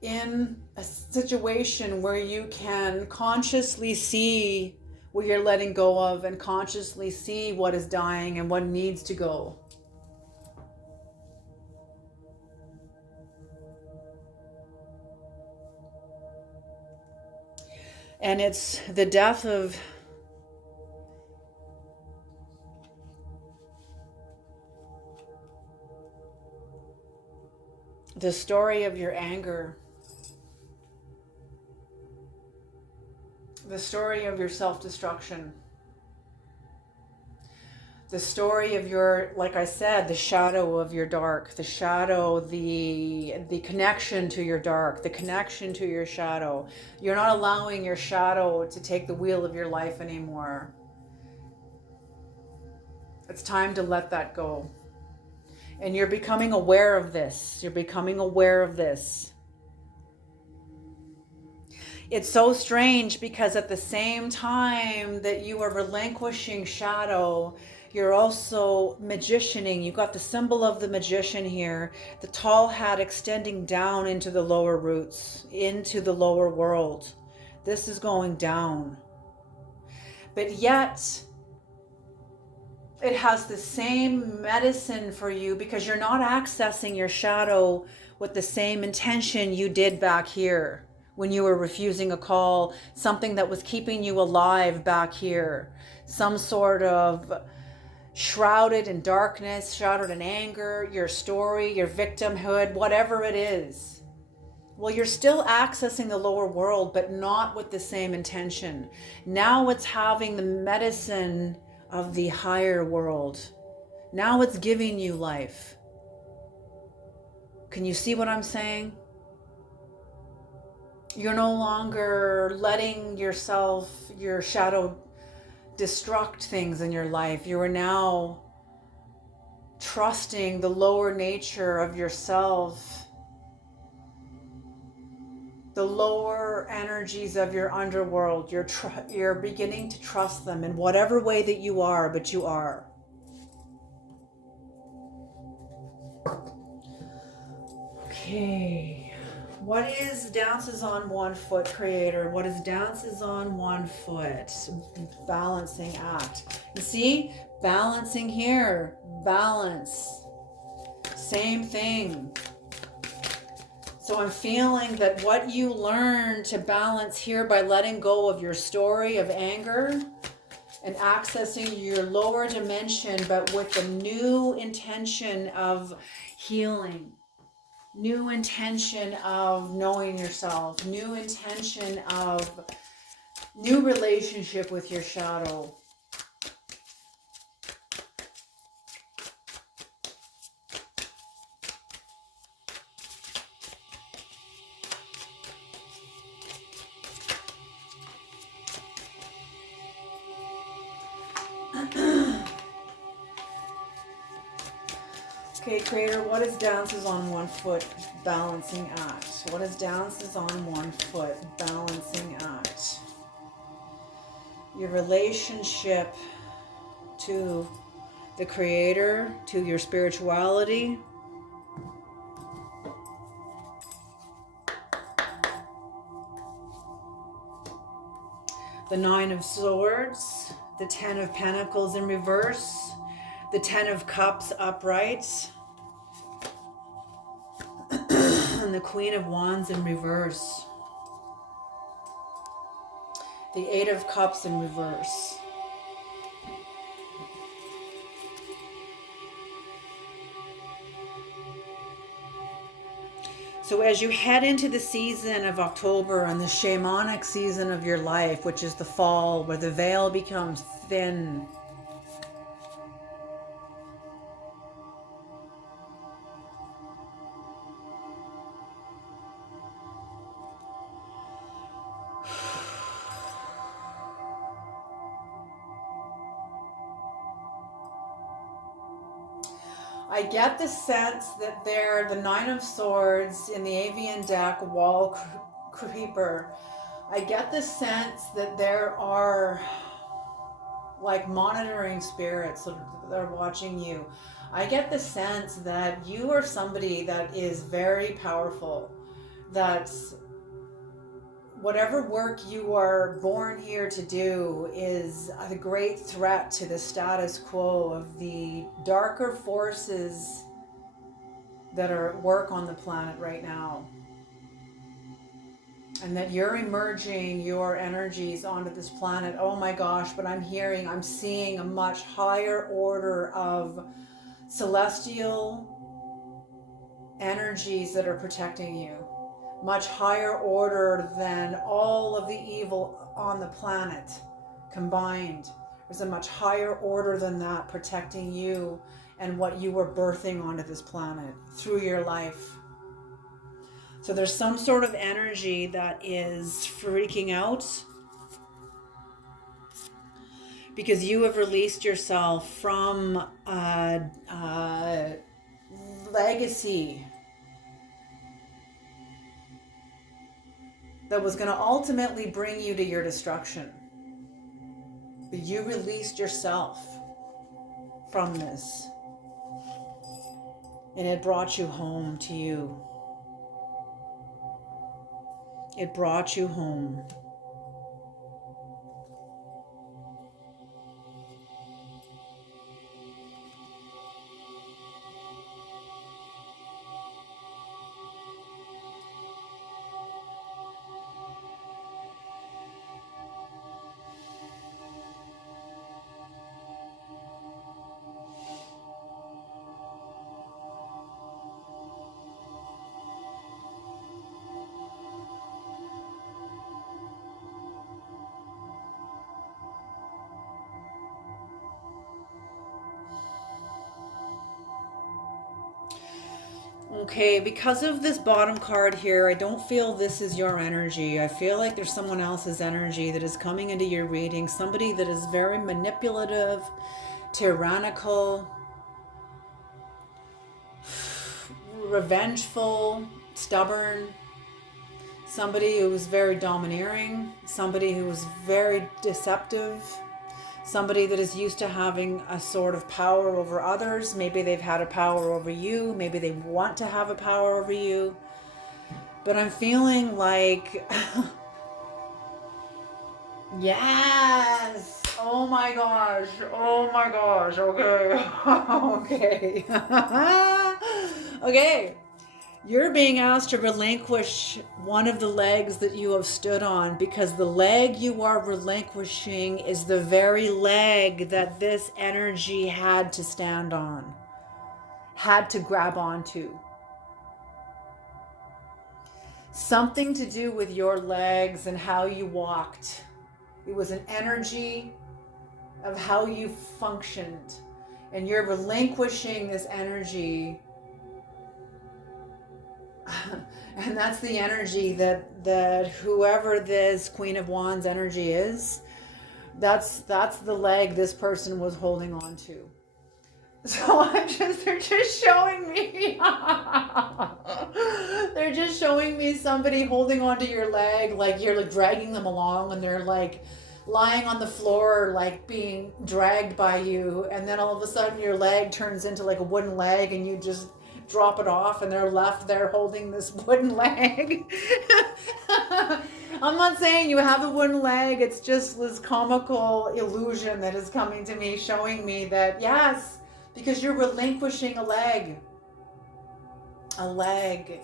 in a situation where you can consciously see what you're letting go of and consciously see what is dying and what needs to go. And it's the death of the story of your anger. The story of your self-destruction. The story of your, like I said, the shadow of your dark, the shadow, the connection to your dark, the connection to your shadow. You're not allowing your shadow to take the wheel of your life anymore. It's time to let that go. And you're becoming aware of this. You're becoming aware of this. It's so strange because at the same time that you are relinquishing shadow, you're also magicianing. You got the symbol of the magician here, the tall hat extending down into the lower roots, into the lower world. This is going down. But yet, it has the same medicine for you because you're not accessing your shadow with the same intention you did back here when you were refusing a call, something that was keeping you alive back here, some sort of shrouded in darkness, shrouded in anger, your story, your victimhood, whatever it is. Well, you're still accessing the lower world, but not with the same intention. Now it's having the medicine of the higher world. Now it's giving you life. Can you see what I'm saying? You're no longer letting yourself, your shadow, destruct things in your life. You are now trusting the lower nature of yourself, the lower energies of your underworld. You're beginning to trust them in whatever way that you are, but you are. Okay. What is dances on one foot, creator? What is dances on one foot? Balancing act. You see? Balancing here. Balance. Same thing. So I'm feeling that what you learn to balance here by letting go of your story of anger and accessing your lower dimension, but with the new intention of healing. New intention of knowing yourself, new intention of new relationship with your shadow. Okay, creator, what is dances on one foot balancing act? What is dances on one foot balancing act? Your relationship to the creator, to your spirituality. The Nine of Swords, the Ten of Pentacles in reverse, the Ten of Cups upright, and the Queen of Wands in reverse. The Eight of Cups in reverse. So as you head into the season of October and the shamanic season of your life, which is the fall, where the veil becomes thin, I get the sense that the Nine of Swords in the Avian deck, Wall Creeper. I get the sense that there are like monitoring spirits that are watching you. I get the sense that you are somebody that is very powerful, that whatever work you are born here to do is a great threat to the status quo of the darker forces that are at work on the planet right now. And that you're emerging your energies onto this planet. Oh my gosh, but I'm seeing a much higher order of celestial energies that are protecting you. Much higher order than all of the evil on the planet combined. There's a much higher order than that protecting you and what you were birthing onto this planet through your life. So there's some sort of energy that is freaking out because you have released yourself from a legacy that was going to ultimately bring you to your destruction. But you released yourself from this. And it brought you home to you. It brought you home. Okay, because of this bottom card here, I don't feel this is your energy. I feel like there's someone else's energy that is coming into your reading. Somebody that is very manipulative, tyrannical, revengeful, stubborn. Somebody who was very domineering. Somebody who was very deceptive. Somebody that is used to having a sort of power over others. Maybe they've had a power over you. Maybe they want to have a power over you. But I'm feeling like, yes. Oh my gosh. Oh my gosh. Okay. Okay. Okay. You're being asked to relinquish one of the legs that you have stood on, because the leg you are relinquishing is the very leg that this energy had to stand on, had to grab onto. Something to do with your legs and how you walked. It was an energy of how you functioned, and you're relinquishing this energy. And that's the energy that whoever this Queen of Wands energy is, that's the leg this person was holding on to. So they're just showing me, they're just showing me somebody holding onto your leg, like you're like dragging them along, and they're like lying on the floor, like being dragged by you, and then all of a sudden your leg turns into like a wooden leg, and you just drop it off, and they're left there holding this wooden leg. I'm not saying you have a wooden leg. It's just this comical illusion that is coming to me, showing me that, yes, because you're relinquishing a leg. A leg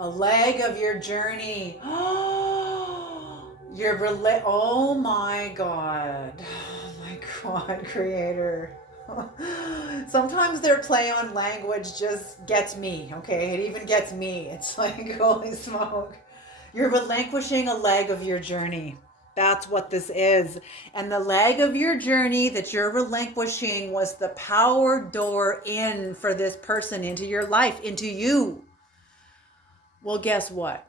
of your journey. Oh my God. Oh my God, Creator. Sometimes their play on language just gets me, okay? It even gets me. It's like, holy smoke. You're relinquishing a leg of your journey. That's what this is. And the leg of your journey that you're relinquishing was the power door in for this person into your life, into you. Well, guess what?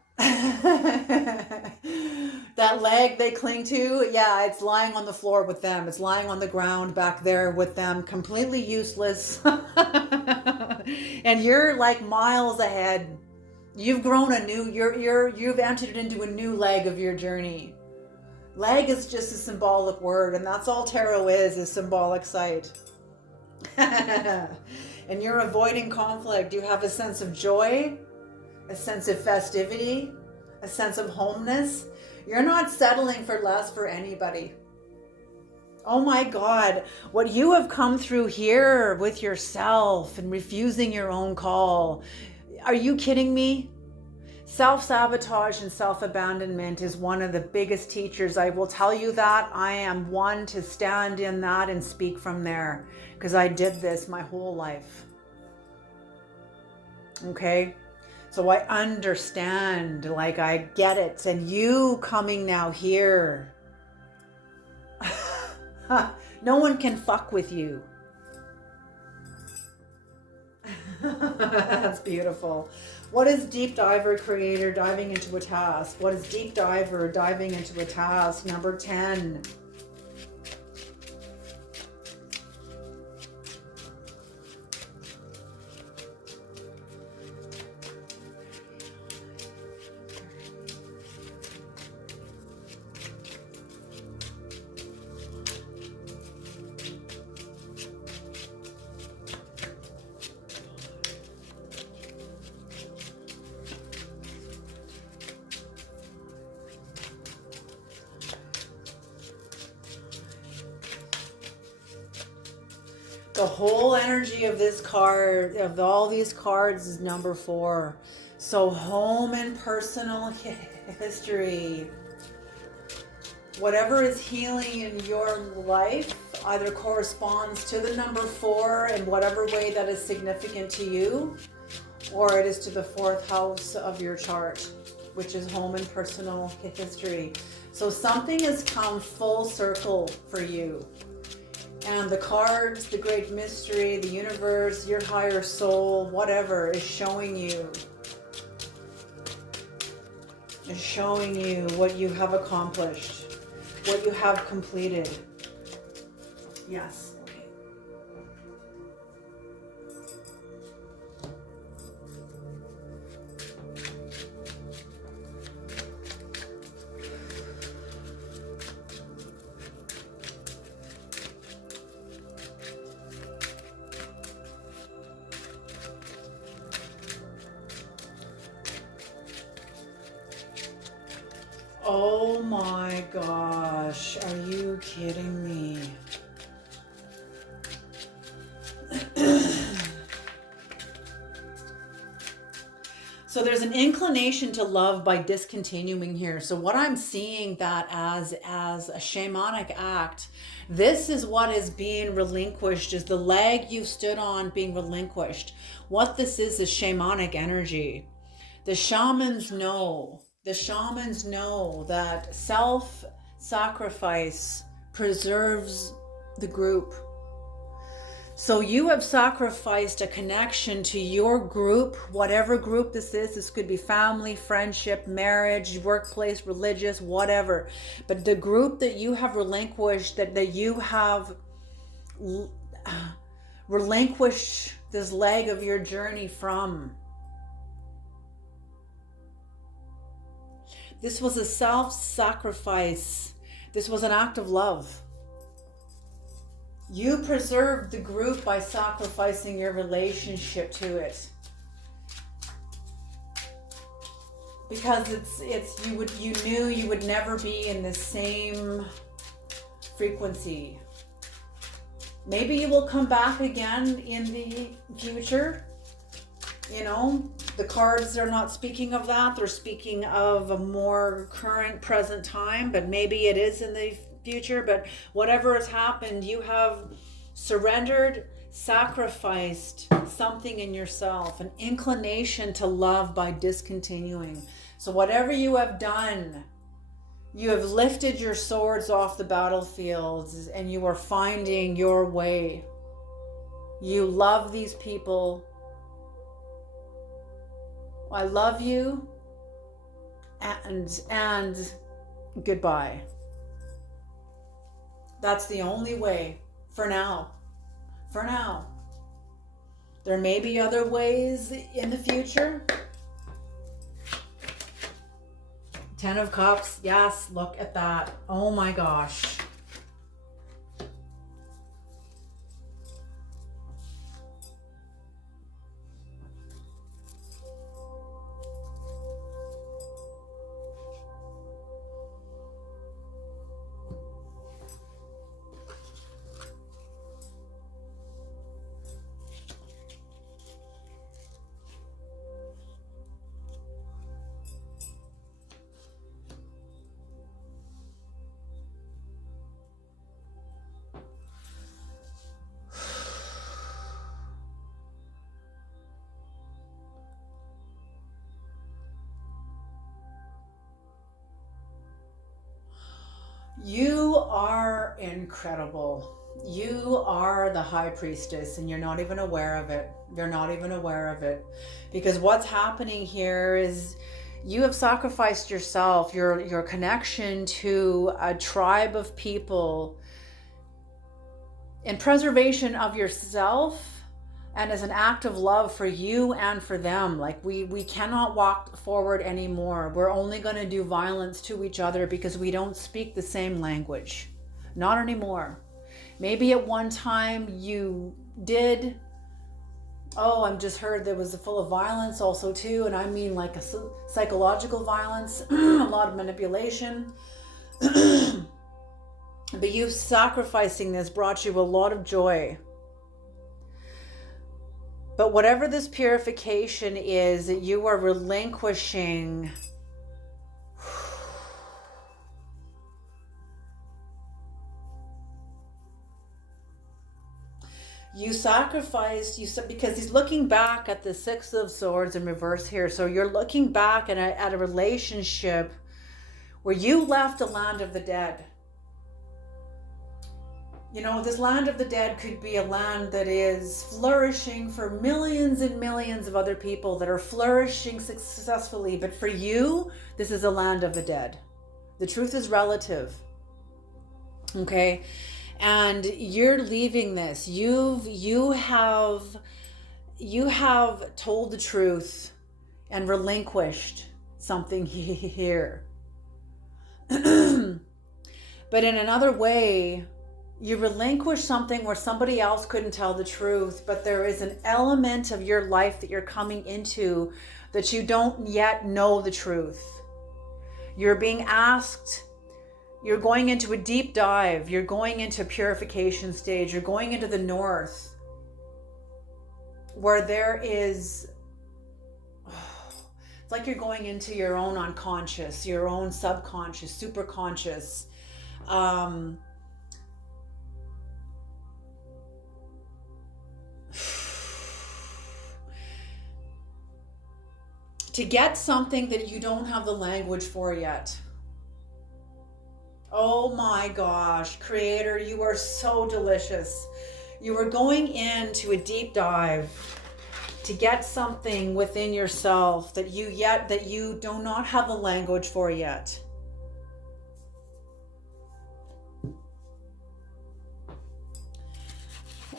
That leg they cling to, yeah, it's lying on the floor with them. It's lying on the ground back there with them, completely useless. And you're like miles ahead. You've grown you've entered into a new leg of your journey. Leg is just a symbolic word, and that's all tarot is symbolic sight. And you're avoiding conflict. You have a sense of joy, a sense of festivity, a sense of homeness. You're not settling for less for anybody. Oh my God, what you have come through here with yourself and refusing your own call. Are you kidding me? Self-sabotage and self-abandonment is one of the biggest teachers. I will tell you that. I am one to stand in that and speak from there, because I did this my whole life. Okay? So I understand, like I get it. And you coming now here No one can fuck with you. That's beautiful. What is deep diver creator diving into a task? What is deep diver diving into a task? Number 10. The whole energy of this card, of all these cards, is number 4. So home and personal history. Whatever is healing in your life either corresponds to the number 4 in whatever way that is significant to you, or it is to the 4th house of your chart, which is home and personal history. So something has come full circle for you. And the cards, the great mystery, the universe, your higher soul, whatever, is showing you what you have accomplished, what you have completed. Yes. Oh my gosh, are you kidding me? So there's an inclination to love by discontinuing here. So what I'm seeing that as a shamanic act, this is what is being relinquished, is the leg you stood on being relinquished. What this is shamanic energy. The shamans know that self-sacrifice preserves the group. So you have sacrificed a connection to your group, whatever group this is. This could be family, friendship, marriage, workplace, religious, whatever. But the group that you have relinquished, that you have relinquished this leg of your journey from. This was a self-sacrifice. This was an act of love. You preserved the group by sacrificing your relationship to it. Because you knew you would never be in the same frequency. Maybe you will come back again in the future. You know, the cards are not speaking of that. They're speaking of a more current, present time, but maybe it is in the future. But whatever has happened, you have surrendered, sacrificed something in yourself, an inclination to love by discontinuing. So whatever you have done, you have lifted your swords off the battlefields and you are finding your way. You love these people. I love you, and goodbye. That's the only way for now. For now. There may be other ways in the future. 10 of Cups. Yes, look at that. Oh my gosh. You are incredible. You are the High Priestess, and you're not even aware of it. You're not even aware of it. Because what's happening here is you have sacrificed yourself, your connection to a tribe of people, in preservation of yourself, and as an act of love for you and for them. Like we cannot walk forward anymore. We're only going to do violence to each other because we don't speak the same language. Not anymore. Maybe at one time you did. Oh, I'm just heard there was full of violence also too, and I mean like a psychological violence, a lot of manipulation. But you sacrificing this brought you a lot of joy. But whatever this purification is, you are relinquishing. You sacrificed, because he's looking back at the Six of Swords in reverse here. So you're looking back at a relationship where you left the land of the dead. You know, this land of the dead could be a land that is flourishing for millions and millions of other people that are flourishing successfully. But for you, this is a land of the dead. The truth is relative. Okay? And you're leaving this. You have told the truth and relinquished something here. But in another way, you relinquish something where somebody else couldn't tell the truth, but there is an element of your life that you're coming into that you don't yet know the truth. You're being asked, you're going into a deep dive, you're going into a purification stage, you're going into the north, where there is, it's like you're going into your own unconscious, your own subconscious, superconscious. To get something that you don't have the language for yet. Oh my gosh, Creator, you are so delicious. You are going into a deep dive to get something within yourself that you do not have the language for yet.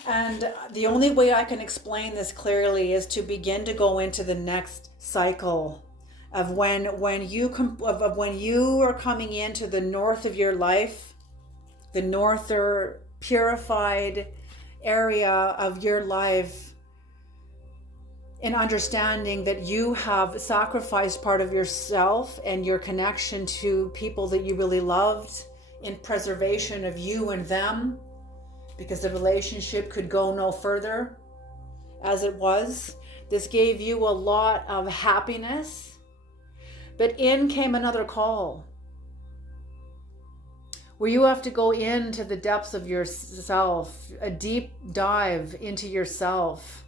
And the only way I can explain this clearly is to begin to go into the next cycle of when you are coming into the north of your life, the norther purified area of your life, in understanding that you have sacrificed part of yourself and your connection to people that you really loved in preservation of you and them, because the relationship could go no further as it was. This gave you a lot of happiness, but in came another call where you have to go into the depths of yourself, a deep dive into yourself,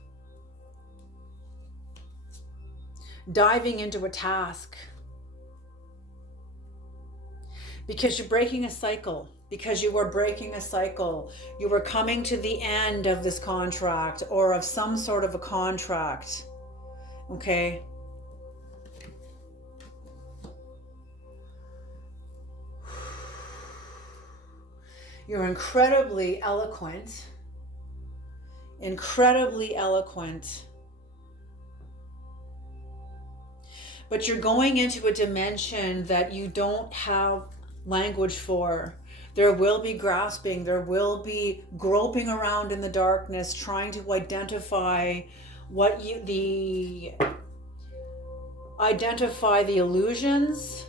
diving into a task, because you're breaking a cycle. Because you were breaking a cycle. You were coming to the end of this contract or of some sort of a contract. Okay? You're incredibly eloquent. Incredibly eloquent. But you're going into a dimension that you don't have language for. There will be grasping, there will be groping around in the darkness, trying to identify the illusions.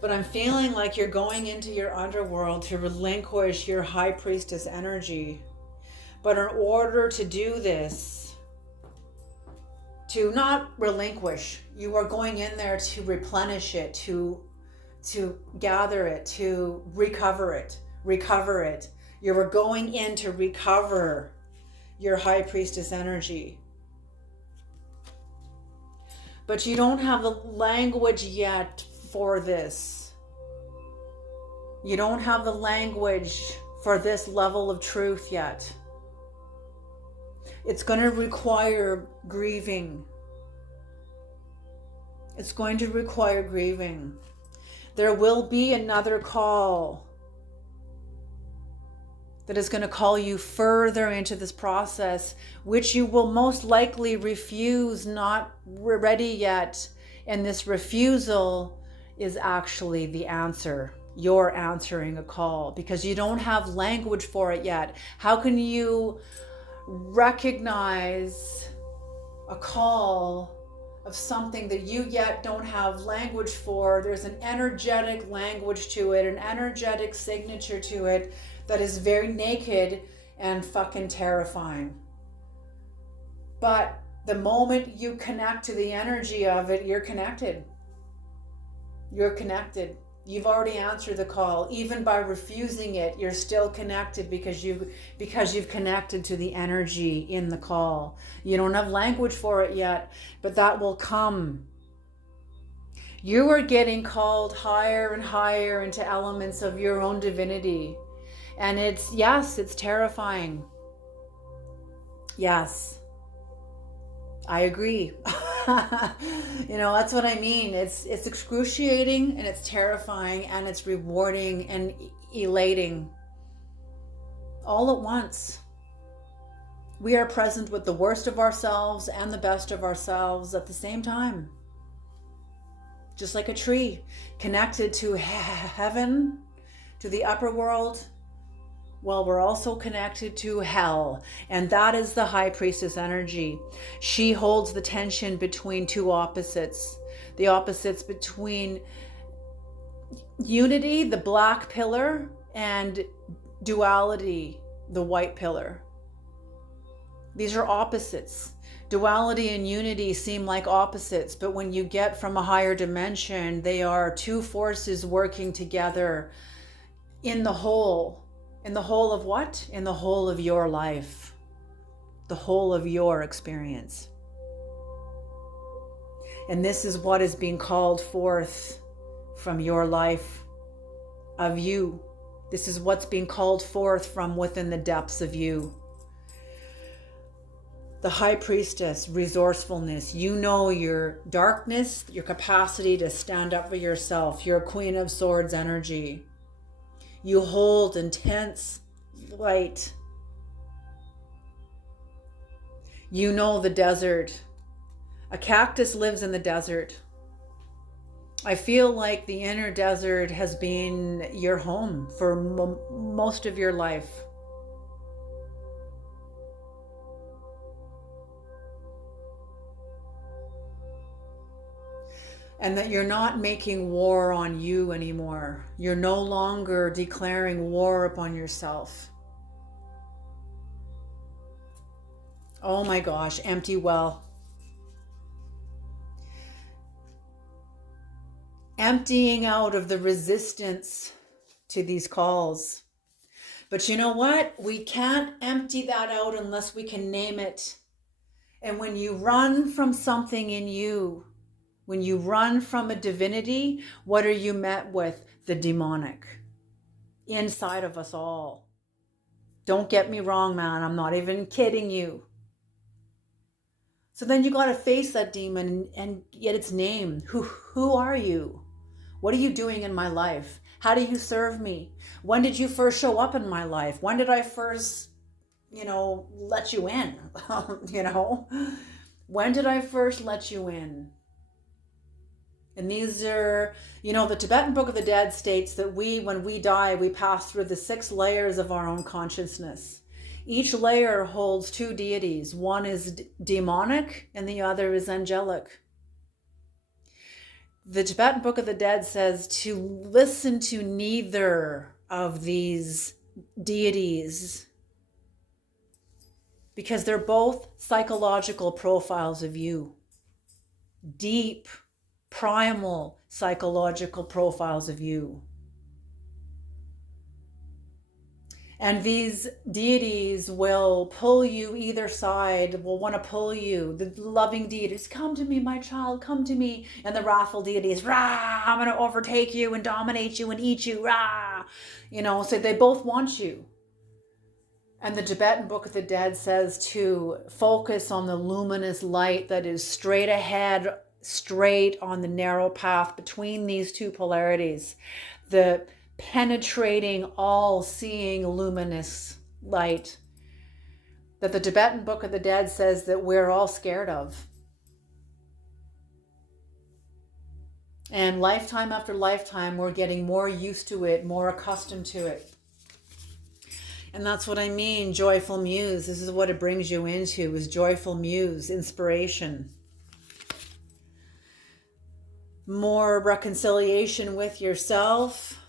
But I'm feeling like you're going into your underworld to relinquish your High Priestess energy. But in order to do this, to not relinquish, you are going in there to replenish it, to gather it, to recover it. You are going in to recover your High Priestess energy. but you don't have the language yet for this. You don't have the language for this level of truth yet. It's going to require grieving. It's going to require grieving. There will be another call that is going to call you further into this process, which you will most likely refuse, not ready yet. And this refusal is actually the answer. You're answering a call because you don't have language for it yet. How can you recognize a call of something that you yet don't have language for? There's an energetic language to it, an energetic signature to it that is very naked and fucking terrifying. But the moment you connect to the energy of it, you're connected. You're connected. You've already answered the call. Even by refusing it, you're still connected because you've connected to the energy in the call. You don't have language for it yet, but that will come. You are getting called higher and higher into elements of your own divinity. And it's terrifying. Yes, I agree. That's what I mean. It's excruciating and it's terrifying and it's rewarding and elating all at once. We are present with the worst of ourselves and the best of ourselves at the same time. Just like a tree connected to heaven, to the upper world. Well, we're also connected to hell, and that is the High Priestess energy. She holds the tension between two opposites. The opposites between unity, the black pillar, and duality, the white pillar. These are opposites. Duality and unity seem like opposites, but when you get from a higher dimension, they are two forces working together in the whole. In the whole of what? In the whole of your life. The whole of your experience. And this is what is being called forth from your life, of you. This is what's being called forth from within the depths of you. The High Priestess, resourcefulness. You know your darkness, your capacity to stand up for yourself. Your Queen of Swords energy. You hold intense light. You know the desert. A cactus lives in the desert. I feel like the inner desert has been your home for most of your life. And that you're not making war on you anymore. You're no longer declaring war upon yourself. Oh my gosh, empty well. Emptying out of the resistance to these calls. But you know what? We can't empty that out unless we can name it. And when you run from something in you, when you run from a divinity, what are you met with? The demonic inside of us all. Don't get me wrong, man. I'm not even kidding you. So then you got to face that demon and get its name. Who are you? What are you doing in my life? How do you serve me? When did you first show up in my life? When did I first, let you in? When did I first let you in? And these are, the Tibetan Book of the Dead states that when we die, we pass through the 6 layers of our own consciousness. Each layer holds 2 deities. One is demonic and the other is angelic. The Tibetan Book of the Dead says to listen to neither of these deities because they're both psychological profiles of you. Deep, primal psychological profiles of you. And these deities will pull you either side, will want to pull you. The loving deities, come to me, my child, come to me. And the wrathful deities, rah, I'm going to overtake you and dominate you and eat you, rah. So they both want you. And the Tibetan Book of the Dead says to focus on the luminous light that is straight ahead, straight on the narrow path between these two polarities. The penetrating, all-seeing, luminous light that the Tibetan Book of the Dead says that we're all scared of. And lifetime after lifetime, we're getting more used to it, more accustomed to it. And that's what I mean, joyful muse. This is what it brings you into, is joyful muse, inspiration. More reconciliation with yourself,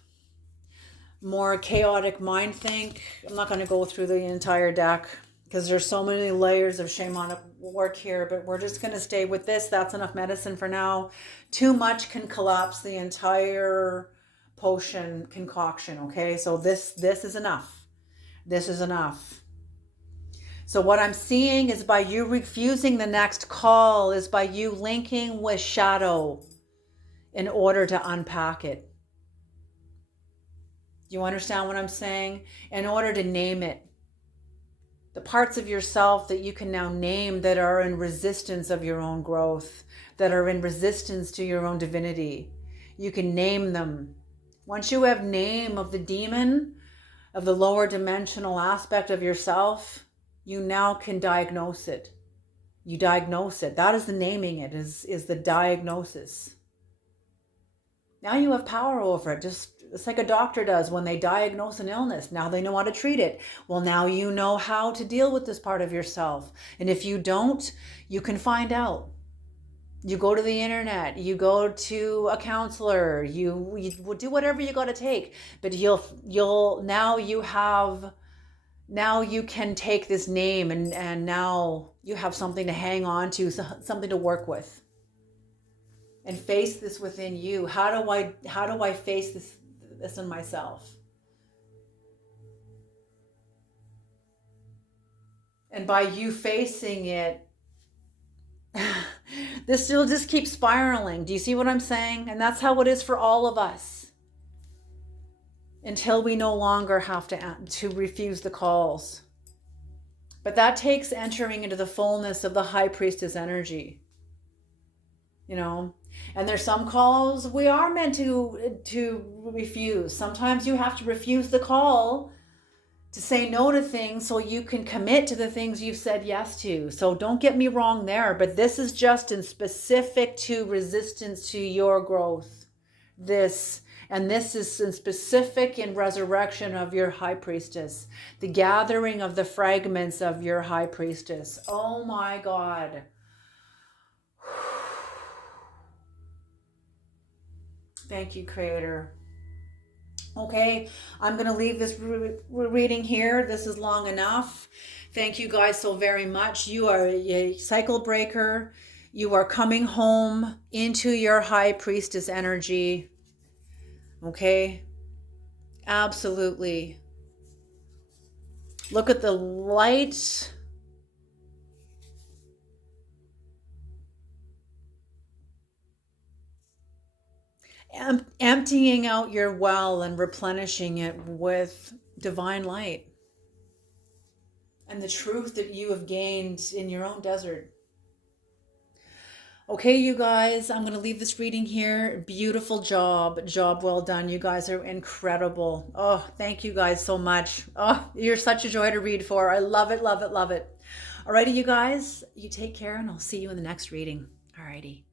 more chaotic mind think. I'm not going to go through the entire deck because there's so many layers of shamanic work here, but we're just going to stay with this. That's enough medicine for now. Too much can collapse the entire potion concoction, okay? So this is enough. This is enough. So what I'm seeing is by you refusing the next call, is by you linking with shadow in order to unpack it. You understand what I'm saying? In order to name it. The parts of yourself that you can now name that are in resistance of your own growth, that are in resistance to your own divinity. You can name them. Once you have name of the demon, of the lower dimensional aspect of yourself, you now can diagnose it. You diagnose it. That is the naming it, is the diagnosis. Now you have power over it. It's like a doctor does when they diagnose an illness. Now they know how to treat it. Well, now you know how to deal with this part of yourself. And if you don't, you can find out. You go to the internet, you go to a counselor, you do whatever you got to take, but now you can take this name and now you have something to hang on to, something to work with, and face this within you. How do I face this in myself? And by you facing it, this still just keeps spiraling. Do you see what I'm saying? And that's how it is for all of us. Until we no longer have to refuse the calls. But that takes entering into the fullness of the High Priestess energy. And there's some calls we are meant to refuse. Sometimes you have to refuse the call to say no to things so you can commit to the things you've said yes to. So don't get me wrong there, but this is just in specific to resistance to your growth. This is in specific in resurrection of your High Priestess, the gathering of the fragments of your High Priestess. Oh my God. Thank you, Creator. Okay, I'm going to leave this reading here. This is long enough. Thank you guys so very much. You are a cycle breaker. You are coming home into your High Priestess energy. Okay? Absolutely. Look at the light. Emptying out your well and replenishing it with divine light and the truth that you have gained in your own desert. Okay, you guys, I'm going to leave this reading here. Beautiful job well done. You guys are incredible. Oh, thank you guys so much. Oh, you're such a joy to read for. I love it, love it, love it. Alrighty, you guys, you take care, and I'll see you in the next reading. Alrighty.